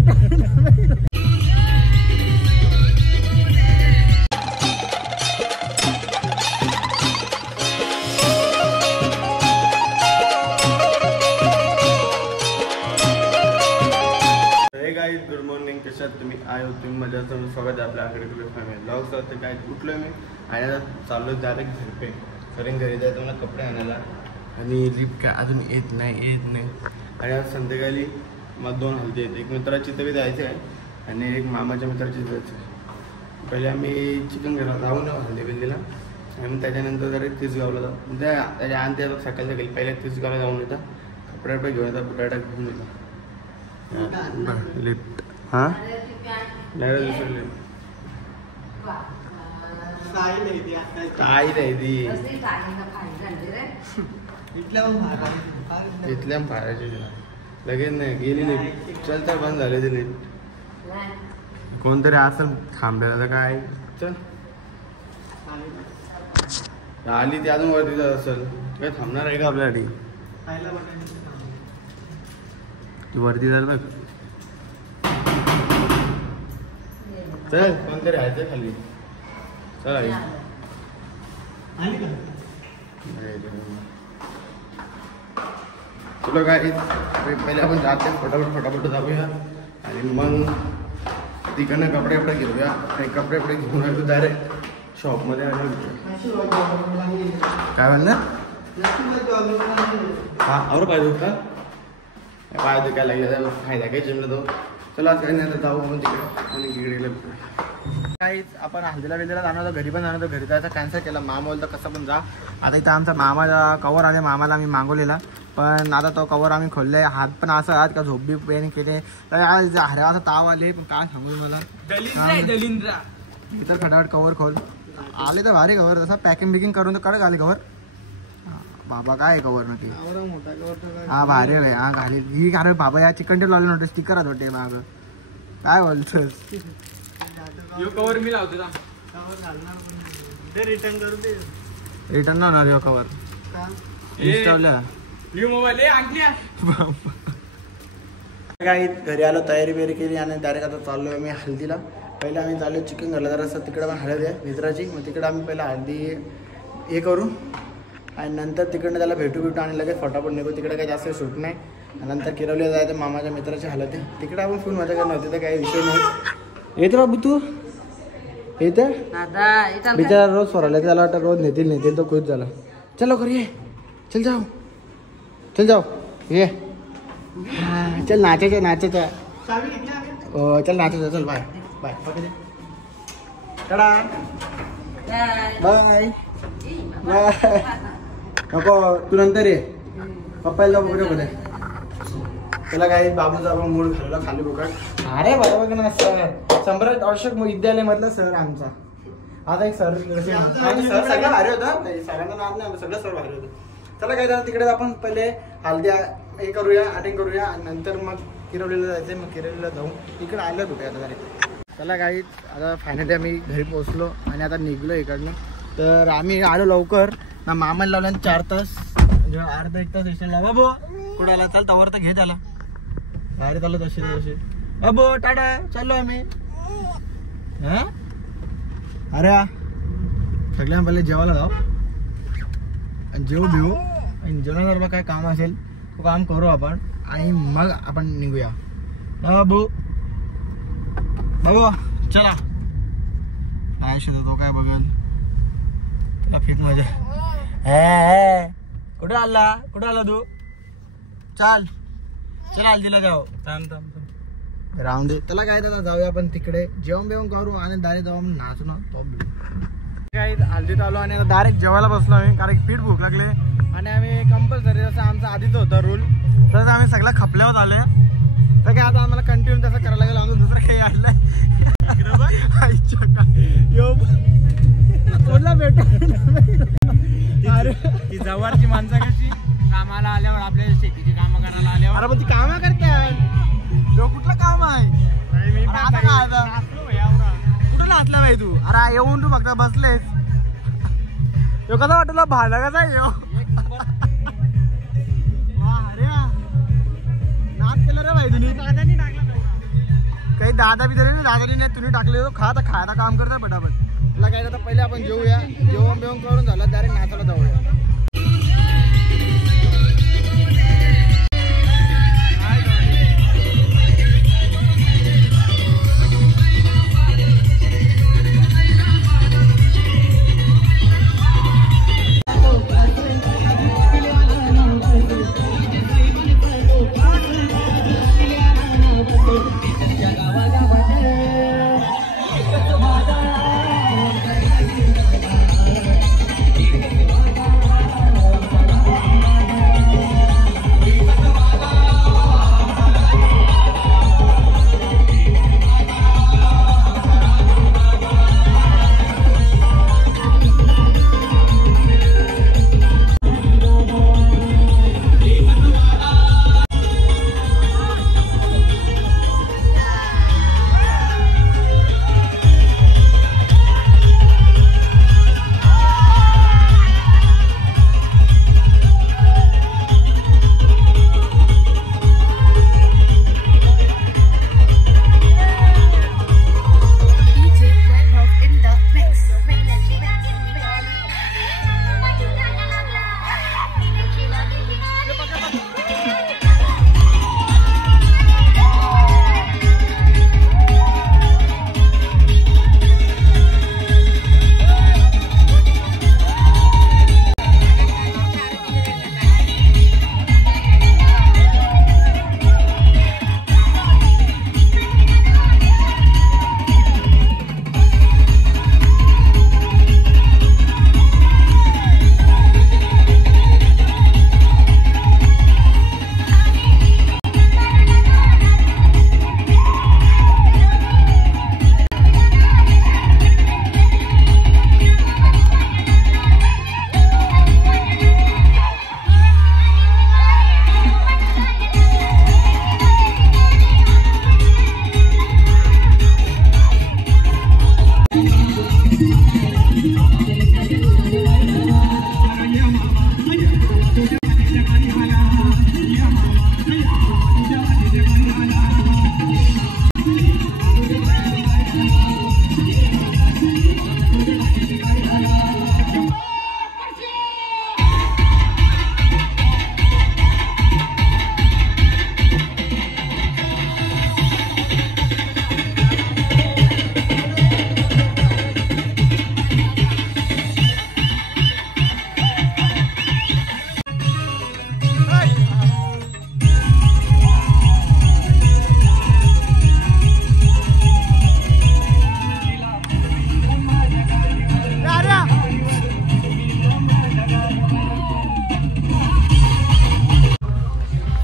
भेटू. Good morning. कशात तुम्ही आय हो तुम्ही मजा स्वागत आहे आपल्या आकडे फॅमिली ब्लॉग्स होते. काय उठलो मी आणि आता चाललो डायरेक्ट झरपे सरीन घरी जायचं मला कपडे आणायला आणि लिफ्ट काय अजून येत नाही. आणि आज संध्याकाळी मला 2 हल्दी आहेत. एक मित्राची तरी जायचं आहे आणि एक मामाच्या मित्राची जायचं आहे. पहिले आम्ही चिकन घरात राहून हल्दी बिल्लीला आणि मग त्याच्यानंतर जरा तिसगावला जाऊ. त्याच्या आणते सकाळच्या गेली पहिले तिसगावला जाऊन येतात कपडे वपडे घेऊन येतात बुटाटा घेऊन येतात लिफ्ट. हां काय नाही ती इथल्या फारायची लगेच नाही गेली नाही. चल तर बंद झाले ते लिफ्ट. कोणतरी असं थांबलेलं तर काय चल आली ती अजून वरती जात असेल काय थांबणार आहे का आपल्यासाठी ती वरती जाईल बघ. चल कोणतरी आहे खाली चल आई तुला काय पहिले आपण जाते फटाफट जाऊया आणि मग तिकडनं कपडे घेऊया आणि कपडे घेऊन आलो डायरेक्ट शॉपमध्ये काय म्हणणार हा और पाहिजे का पाहिजे काय लागलं फायदा काय जमलं तो. चला आज काही नाही तर जाऊ आपण तिकडे आणि तिकडे काहीच आपण हल्दीला बिल्दीला जाणार होतो घरी पण जाणार होतो. घरी जायचा कॅन्सल केला. मामा बोलतो कसं पण जा. आता इथं आमचा मामाचा कवर आणि मामाला आम्ही मागवलेला पण आता तो कवर आम्ही खोलले. हात पण असं आहात का झोपबी पेन केले हऱ्याचा ताव आले पण काय सांगू मला दलिंद्रा इतर फटाफट कवर खोल आले तर भारी कवर तसा पॅकिंग बिकिंग करून तर कडक आले कवर. बाबा काय कवर नक्की हा भारी आहे. हा घाली ही कारण बाबा या चिकन टेप लावले नव्हते स्टिकर आत होते माग काय बोलतोस कवर मी लावतो रिटर्न ना होणार कवर न्यू मोबाईल काही घरी आलो तयारी बियारी केली आणि डायरेक्ट आता चाललोय मी हल्दीला. पहिले आम्ही चाललो चिकन घाललं जरा असं तिकडे पण हळद आहे मित्राची मग तिकडे आम्ही पहिला हळदी हे करू आणि नंतर तिकडनं त्याला भेटू आणि लगेच फटाफट निघू. तिकडे काही जास्त शूट नाही. नंतर किरवलीला जायचं मामाच्या मित्राची हालत आहे तिकडे आपण फुल मजा करणार होती तर काही विषय नाही. येते बाबू तू येते बिचारा रोज सोरायला त्याला वाटतं रोज नेतील तो खुश झाला. चल लवकर ये चल जाऊ ये हां चल नाचायचं हो चल नाचायचं चल bye bye tata bye bye नको तू नंतर ये पप्पाला जाऊ बघ बोले त्याला काही बाबूचा आपण मूड घालवला खाली बुकट. अरे बरोबर ना सर सम्राट औषध विद्यालय मधलं सर आमचा आता एक सर सर सगळं भारी होता सरांना नाव नाही सगळं सर भारी होतं. चला काय झालं तिकडे आपण पहिले हल्द्या हे करूया अटेंड करूया आणि नंतर मग किरवलीला जायचं. मग किरवलीला जाऊन इकडे आलं कुठे आता डायरेक्ट. चला काही आता फायनली आम्ही घरी पोहोचलो आणि आता निघलो इकडनं. तर आम्ही आलो लवकर ना मामाला लावल्या 4 तास म्हणजे अर्धा 1 तास स्टेशनला. बाबू कुठं आला चल तवर तर घे त्याला बाहेर चाललो तसे बाबू टाटा चाललो आम्ही. हा अरे सगळ्यांना पहिले जेवायला जाऊ आणि जेवू घेऊ आणि जेवणाला काय काम असेल तो काम करू आपण आणि मग आपण निघूया. बाबू चला काय शोधतो तो काय बघल तुला फिट मजा. कुठे आला तू चल हल्दीला जाऊ थांब राहून दे. त्याला काय दादा जाऊया आपण तिकडे जेवण बिवण करू आणि डायरेक्ट जाऊ आपण नाचू ना काय हल्दीत आलो आणि आता डायरेक्ट जेवायला बसलो आम्ही कारण पीठ भूक लागले आणि आम्ही कंपल्सरी जसं आमचा आधीच होता रूल तसं आम्ही सगळ्या खपल्यावर आले. तर काय आता आम्हाला कंटिन्यू तसं करायला लागेल. आम्ही दुसरा काही आणलाय अरे ती जवळची माणसं कशी कामाला आल्यावर आपल्या शेतीची कामं करायला आल्यावर अरे पण ती कामं करतात तो कुठलं काम आहे कुठं नाचला नाही तू. अरे येऊन तू फक्त बसलेस तो कसा वाटला भाडा कसा आहे अरे नाच केलं रे भाई तुम्ही काही दादा बी तरी दादानी नाही तुम्ही टाकले हो खा तर खायला काम करता पटापट तुला काय करता पहिले आपण जेवूया जेवण बिवण करून झालं डायरेक्ट नाचायला जाऊया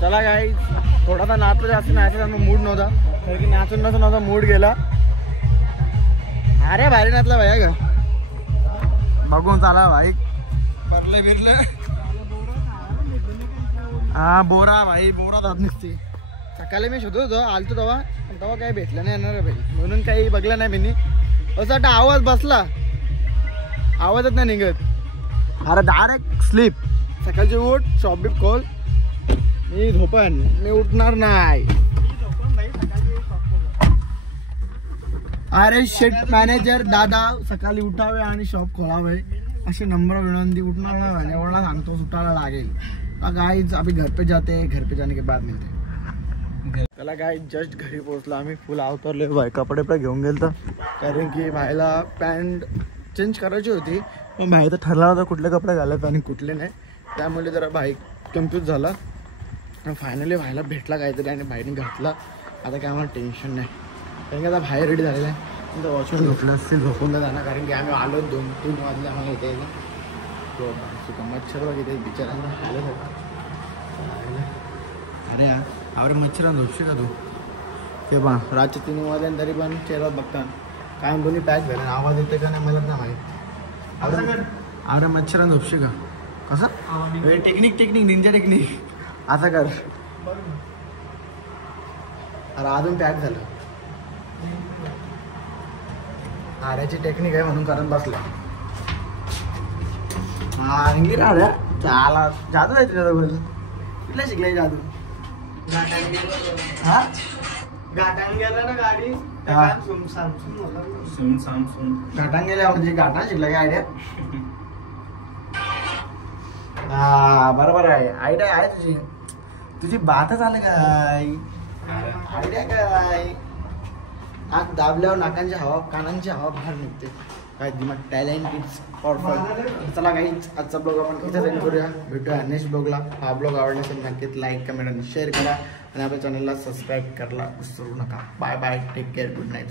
चला काही थोडासा नाचलं जास्त नाचायचा मूड नव्हता कारण की नाचून नसून नव्हता मूड गेला अरे भारी नाचला भाई का बघून चाला भाई परलं बिरलं हा बोरा भाई बोरा जात नसते सकाळी मी शोधत होतो आलतो तेव्हा तेव्हा काही भेटलं नाही येणार भाई म्हणून काही बघलं नाही मी असं वाटतं आवाज बसला आवाजच नाही निघत अरे डायरेक्ट स्लीप सकाळची उठ शॉप बीप खोल मी झोपन मी उठणार नाही अरे शेट मॅनेजर दादा सकाळी उठावे आणि शॉप खोलावे असे नंबर विनंती उठणार नाही एवढा सांगतो सुटायला लागेल गाइस अभी घर पे जाते हैं घर पे जाने के बाद मिलते चला गाइस जस्ट घरी पोहोचला आम्ही फुल अवतरले भाई कपडे पण घेऊन गेलो कारण की भाईला पॅन्ट चेंज करायची होती पण भाई तर ठरला होता कुठले कपडे घालायचे आणि कुठले नाही त्यामुळे जरा भाई कन्फ्यूज झाला फायनली भाईला भेटला काहीतरी आणि भाईने घातला आता काय आम्हाला टेन्शन नाही कारण की आता बाहेर रेडी झालेलं आहे तर वॉचमॅन झोपलं असतील झोपून जाणार कारण की आम्ही आलो 2-3 वाजले आम्हाला इथे यायला मच्छर वगैरे बिचारांना आलं अरे अरे मच्छरांना झोपशी का तू ते पहा रातचे 3 वाजले तरी पण चेहरा बघता काय दोन्ही पॅक झाले आवाज येते का नाही मला ना माहीत अरे मच्छरांना झोपशी का कसं टेक्निक निंजा टेक्निक असं कर अरे अजून पॅक झालं आऱ्याची टेक्निक आहे म्हणून कारण बसला हा इंग्लिश आल्या चाला जादू आहे तुझ्या कुठला शिकलाय जादू हा घाटान गेला ना गाडी हा. घाटान गेल्या म्हणजे घाटान शिकला काय आयडिया. हा बरोबर आहे, आयडिया आहे तुझी. तुझी बातच आलं काय, आयडिया काय. नाक दाबल्यावर नाकांची हवा कानांची हवा बाहेर निघते. काय दिमाग टॅलेंट इट्स पॉवरफुल. चला काही आजचा ब्लॉग आपण इथेच एंड करूया. भेटूया नेक्स्ट ब्लॉगला. हा ब्लॉग आवडला असेल नक्कीच लाईक कमेंट आणि शेअर करा आणि आपल्या चॅनलला सबस्क्राईब करायला विसरू नका. Bye bye, take care, good night.